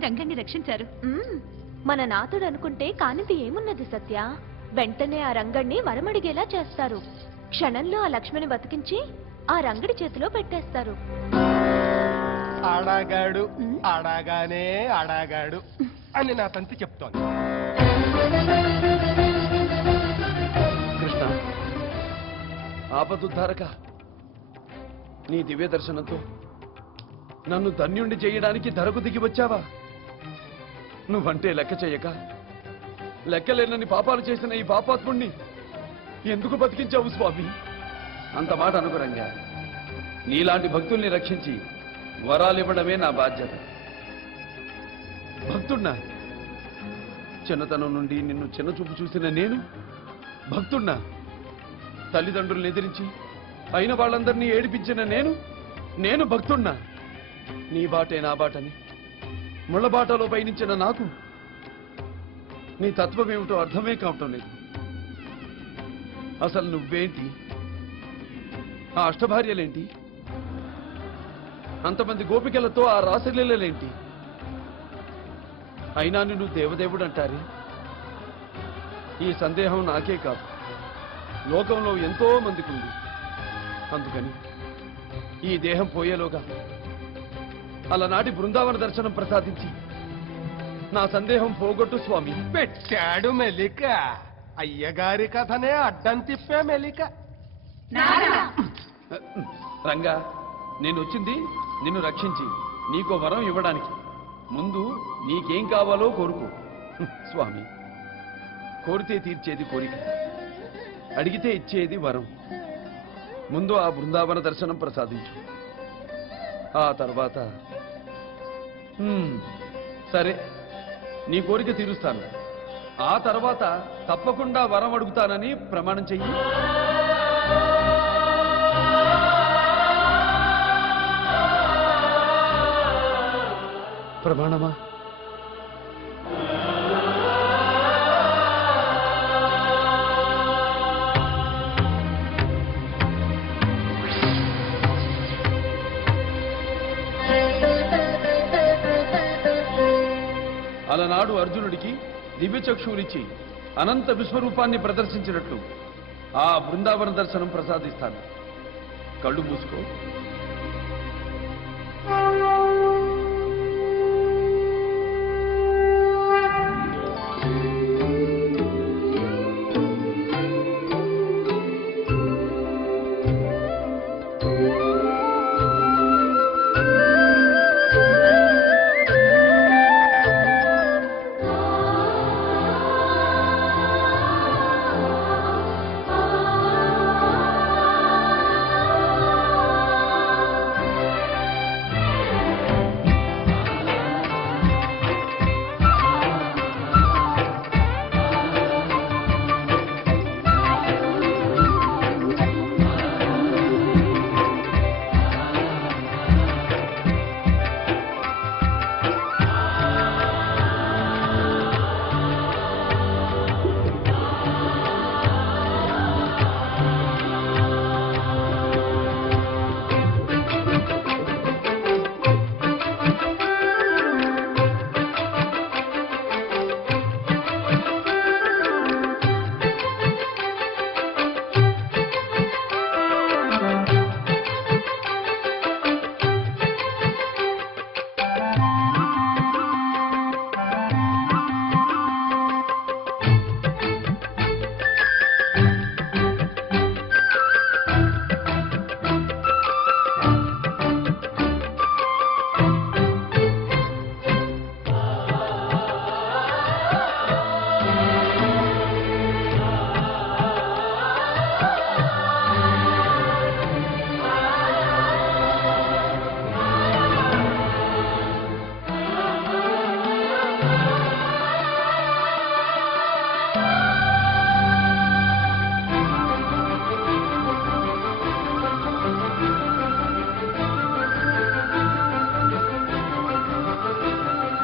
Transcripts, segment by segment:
స్వామి రంగణ్ణి రక్షించారు. మన నాథుడు అనుకుంటే కానిది ఏమున్నది సత్య. వెంటనే ఆ రంగణ్ణి వరమడిగేలా చేస్తారు. క్షణంలో ఆ లక్ష్మిని బతికించి ఆ రంగడి చేతిలో పెట్టేస్తారు. అడగాడు అడగానే అడగాడు అని నా తంతి చెప్తోంది. కృష్ణ, ఆపదుద్ధారక, నీ దివ్య దర్శనంతో నన్ను ధన్యుణ్ణి చేయడానికి ధరకు దిగి వచ్చావా? నువ్వంటే లెక్క చేయక లెక్కలేనని పాపాలు చేసిన ఈ పాపాత్ముణ్ణి ఎందుకు బతికించావు స్వామి? అంత మాట అనుకురంగా. నీలాంటి భక్తుల్ని రక్షించి వరాలివ్వడమే నా బాధ్యత. భక్తున్నా? చిన్నతనం నుండి నిన్ను చిన్నచూపు చూసిన నేను భక్తున్నా? తల్లిదండ్రులను ఎదిరించి అయిన వాళ్ళందరినీ ఏడిపించిన నేను భక్తున్నా? నీ బాటే నా బాటని ముళ్ళబాటలో పయనించిన నాకు నీ తత్వం ఏమిటో అర్థమే కావటం లేదు. అసలు నువ్వేంటి? ఆ అష్టభార్యలేంటి? అంతమంది గోపికలతో ఆ రాసలీలలేంటి? అయినా నిన్ను దేవదేవుడు అంటారే. ఈ సందేహం నాకే కాదు, లోకంలో ఎంతో మందికి ఉంది. అందుకని ఈ దేహం పోయేలోగా అలనాటి బృందావన దర్శనం ప్రసాదించి నా సందేహం పోగొట్టు స్వామి. పెట్టాడు మెలిక. అయ్యగారి కథనే అడ్డం తిప్పే మెలిక. రంగా, నేను వచ్చింది నిన్ను రక్షించి నీకో వరం ఇవ్వడానికి. ముందు నీకేం కావాలో కోరుకో స్వామి. కోరితే తీర్చేది కోరిక, అడిగితే ఇచ్చేది వరం. ముందు ఆ బృందావన దర్శనం ప్రసాదించు. ఆ తర్వాత సరే, నీ కోరిక తీరుస్తాను. ఆ తర్వాత తప్పకుండా వరం అడుగుతానని ప్రమాణం చెయ్యి. ప్రమాణమా? అలనాడు అర్జునుడికి దివ్యచక్షువులిచ్చి అనంత విశ్వరూపాన్ని ప్రదర్శించినట్లు ఆ బృందావన దర్శనం ప్రసాదిస్తాను. కళ్ళు మూసుకో.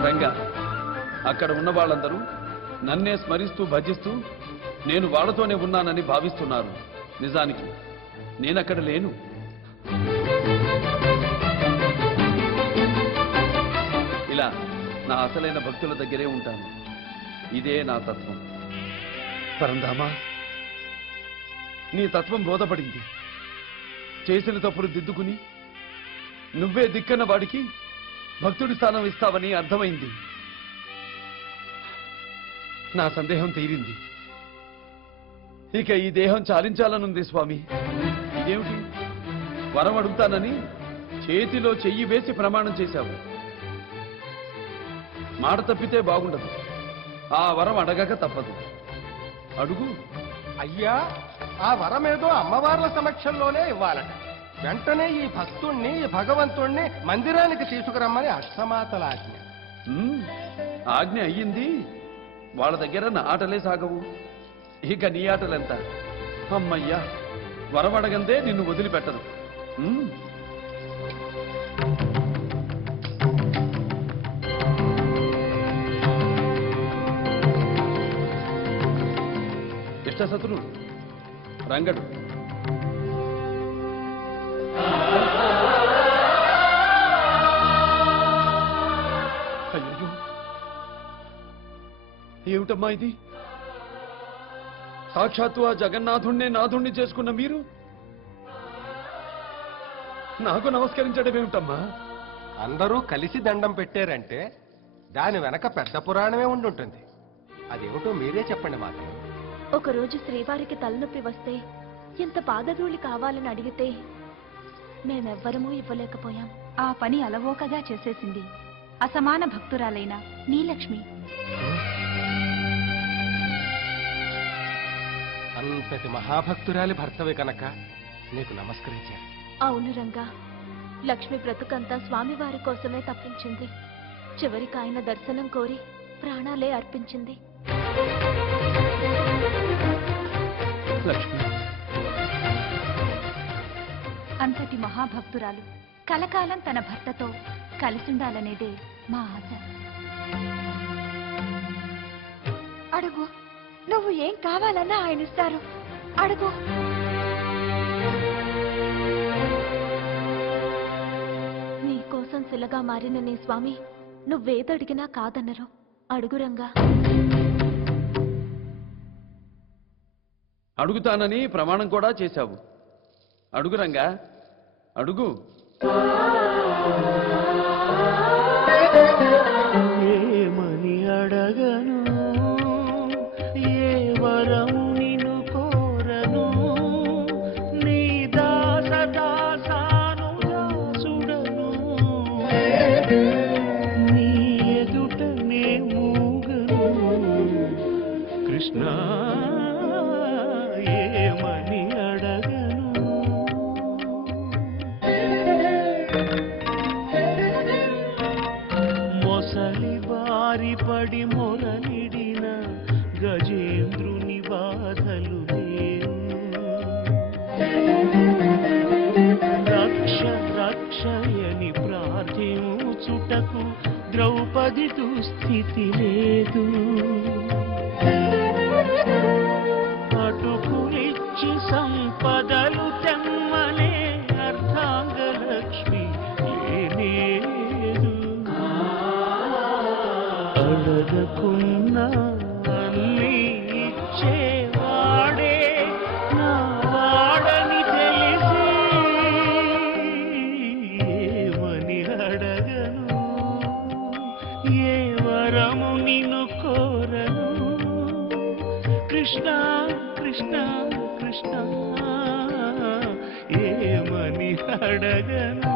రంగా, అక్కడ ఉన్న వాళ్ళందరూ నన్నే స్మరిస్తూ భజిస్తూ నేను వాళ్ళతోనే ఉన్నానని భావిస్తున్నారు. నిజానికి నేనక్కడ లేను. ఇలా నా అసలైన భక్తుల దగ్గరే ఉంటాను. ఇదే నా తత్వం. పరంధామా, నీ తత్వం బోధపడింది. చేసిన తప్పులు దిద్దుకుని నువ్వే దిక్కన్న వాడికి భక్తుడి స్థానం ఇస్తావని అర్థమైంది. నా సందేహం తీరింది. ఇక ఈ దేహం చాలించాలనుంది స్వామి. ఇదేమిటి? వరం అడుగుతానని చేతిలో చెయ్యి వేసి ప్రమాణం చేశావు. మాట తప్పితే బాగుండదు. ఆ వరం అడగక తప్పదు. అడుగు. అయ్యా, ఆ వరమేదో అమ్మవార్ల సమక్షంలోనే ఇవ్వాలట. వెంటనే ఈ భక్తుణ్ణి, ఈ భగవంతుణ్ణి మందిరానికి తీసుకురమ్మని అష్టమాతల ఆజ్ఞ. ఆజ్ఞ అయ్యింది. వాళ్ళ దగ్గర నా ఆటలే సాగవు. ఇక నీ ఆటలెంత? అమ్మయ్యా, వరం అడగందే నిన్ను వదిలిపెట్టదు. ఇష్టశత్రుడు రంగడు. అయ్యో, ఏమిటమ్మా ఇది? సాక్షాత్తు ఆ జగన్నాథుణ్ణే నాథుణ్ణి చేసుకున్న మీరు నాకు నమస్కరించడం ఏమిటమ్మా? అందరూ కలిసి దండం పెట్టారంటే దాని వెనక పెద్ద పురాణమే ఉండుంటుంది. అదేమిటో మీరే చెప్పండి మాకు. ఒకరోజు శ్రీవారికి తలనొప్పి వస్తే ఎంత పాదధూళి కావాలని అడిగితే మేమెవ్వరమూ ఇవ్వలేకపోయాం. ఆ పని అలవోకగా చేసేసింది అసమాన భక్తురాలైన నీలక్ష్మి. అంతటి మహాభక్తురాలి భర్తవే కనుక నీకు నమస్కరించాను. అవును రంగా, లక్ష్మి బ్రతుకంతా స్వామివారి కోసమే తప్పించింది. చివరికి ఆయన దర్శనం కోరి ప్రాణాలే అర్పించింది. లక్ష్మి, అంతటి మహాభక్తురాలు కలకాలం తన భర్తతో కలిసుండాలనేదే మా ఆశ. అడుగు, నువ్వు ఏం కావాలన్నా ఆయన ఇస్తారు. అడుగు. నీ కోసం శిలగా మారిన నీ స్వామి నువ్వేదడిగినా కాదన్నరు. అడుగు రంగా. అడుగుతానని ప్రమాణం కూడా చేశావు. అడుగు రంగా, అడుగు. ఏమని అడగను, ఏ వరం నిన్ను కోరను, నీ దాస దాసాను దాసుడను, నీ ఎదుటనే మూగను కృష్ణ. ఏమని అడగను, మొసలి బారి పడి మొరలిడిన గజేంద్రుని బాధలు లేవు. రక్ష రక్షయని ప్రార్థించుటకు ద్రౌపది దుస్థితి లేదు. అటుకులిచ్చి సంపదలు తెమ్మనే అర్ధాంగలక్ష్మి లేనేదు. అడగకున్నా అన్నీ ఇచ్చేవాడే నా వాడని తెలిసి ఏమని అడగను, ఏ వరము నిన్ను కోరను కృష్ణ కృష్ణ కృష్ణ. ఏమని అడగను.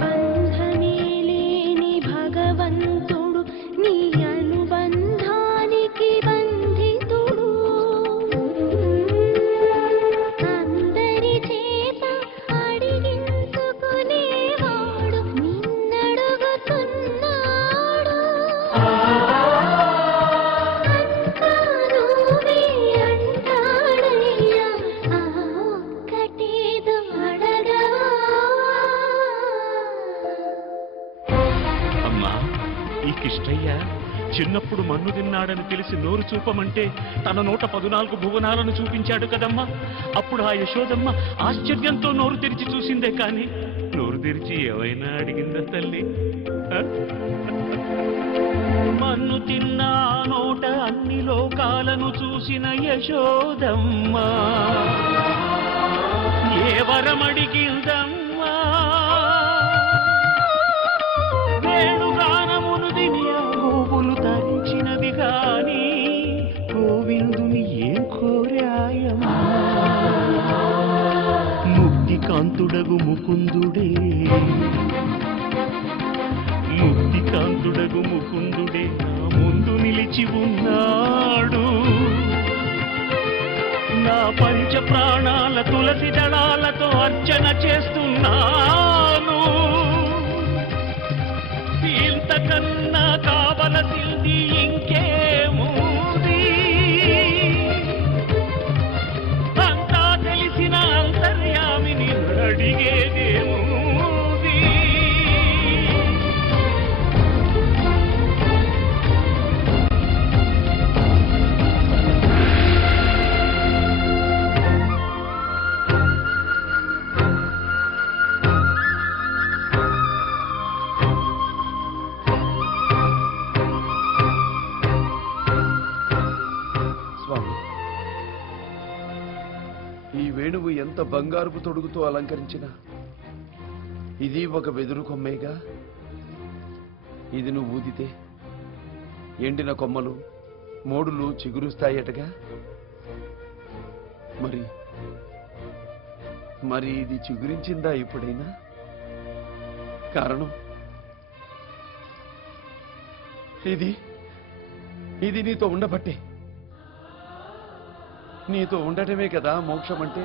బంధనే లేని భగవంతుడు నీ అనుబంధానికి బంధితుడు. అందరి చేత అడిగించుకునేవాడు నిన్నడుగుతున్నాడు. అంతా నువ్వే అంటాడయ్యా, ఆ ఒక్కటేదో అడగవా. అమ్మా, ఈ కృష్ణయ్య చిన్నప్పుడు మన్ను తిన్నాడని తెలిసి నోరు చూపమంటే తన నోట 14 భువనాలను చూపించాడు కదమ్మా. అప్పుడు ఆ యశోదమ్మ ఆశ్చర్యంతో నోరు తెరిచి చూసిందే కానీ నోరు తెరిచి ఏమైనా అడిగిందా తల్లి? మన్ను తిన్నా నోట అన్ని లోకాలను చూసిన యశోదమ్మ ఏ వరమడిగిందమ్మా? వేణుగానమును దిని ఆ గోవులు తరించినది గాని గోవిందుని ఏం కోరాయమ్మా? ముక్తి కాంతుడగు ముకుందుడే, ముక్తి కాంతుడగు ముకుందుడే నా ముందు నిలిచి ఉన్నాడు. నా పంచ ప్రాణాల తులసి దళాలతో అర్చన చేస్తున్నాను. ఇంతకన్నా కావలసింది ఇంకేముంది? అంతా తెలిసిన అంతర్యామిని అడిగేదేముంది? స్వామి, ఈ వేణువు ఎంత బంగారుపు తొడుగుతో అలంకరించిన ఇది ఒక వెదురు కొమ్మేగా. ఇది నువ్వు ఊదితే ఎండిన కొమ్మలు మోడులు చిగురుస్తాయటగా. మరి మరి ఇది చిగురించిందా ఎప్పుడైనా? కారణం ఇది నీతో ఉండబట్టే. నీతో ఉండటమే కదా మోక్షం అంటే.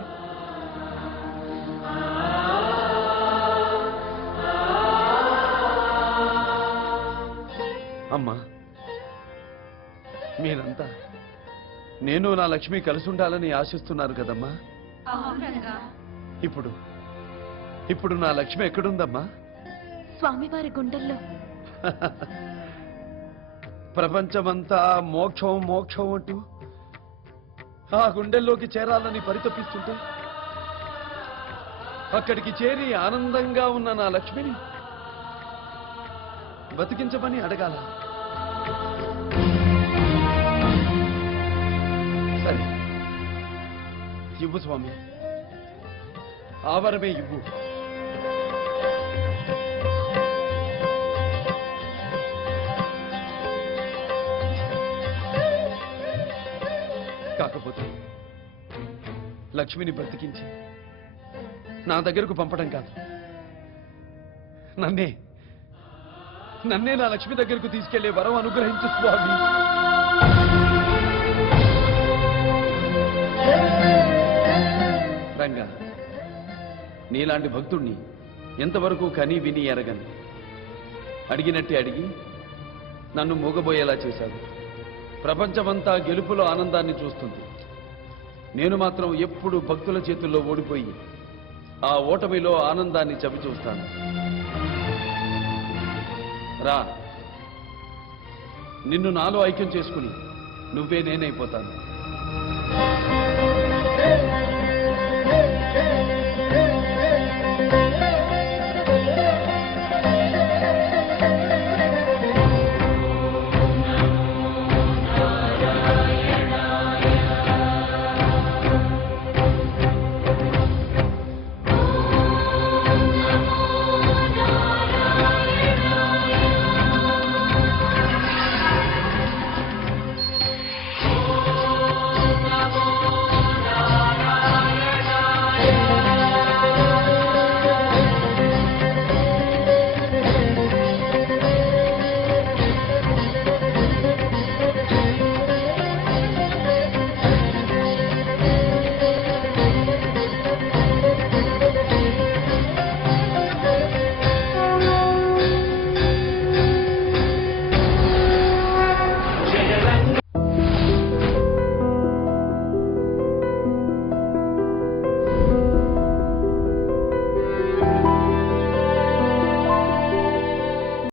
అమ్మా, మీరంతా నేను నా లక్ష్మి కలిసి ఉండాలని ఆశిస్తున్నారు కదమ్మా. ఇప్పుడు నా లక్ష్మి ఎక్కడుందమ్మా? స్వామివారి గుండెల్లో. ప్రపంచమంతా మోక్షం మోక్షం అంటూ ఆ గుండెల్లోకి చేరాలని పరితపిస్తుంటే అక్కడికి చేరి ఆనందంగా ఉన్న నా లక్ష్మిని బతికించమని అడగాల. సరే, ఇవ్వు స్వామి, ఆవరమే ఇవ్వు. కాకపోతే లక్ష్మిని బ్రతికించి నా దగ్గరకు పంపడం కాదు, నన్నే నా లక్ష్మి దగ్గరకు తీసుకెళ్లే వరం అనుగ్రహించు స్వామి. రంగా, నీలాంటి భక్తుణ్ణి ఎంతవరకు కని విని ఎరగను. అడిగినట్టే అడిగి నన్ను మూగబోయేలా చేశాడు. ప్రపంచమంతా గెలుపులో ఆనందాన్ని చూస్తుంది. నేను మాత్రం ఎప్పుడు భక్తుల చేతుల్లో ఓడిపోయి ఆ ఓటమిలో ఆనందాన్ని చవిచూస్తాను. రా, నిన్ను నాలో ఐక్యం చేసుకుని నువ్వే నేనైపోతాను.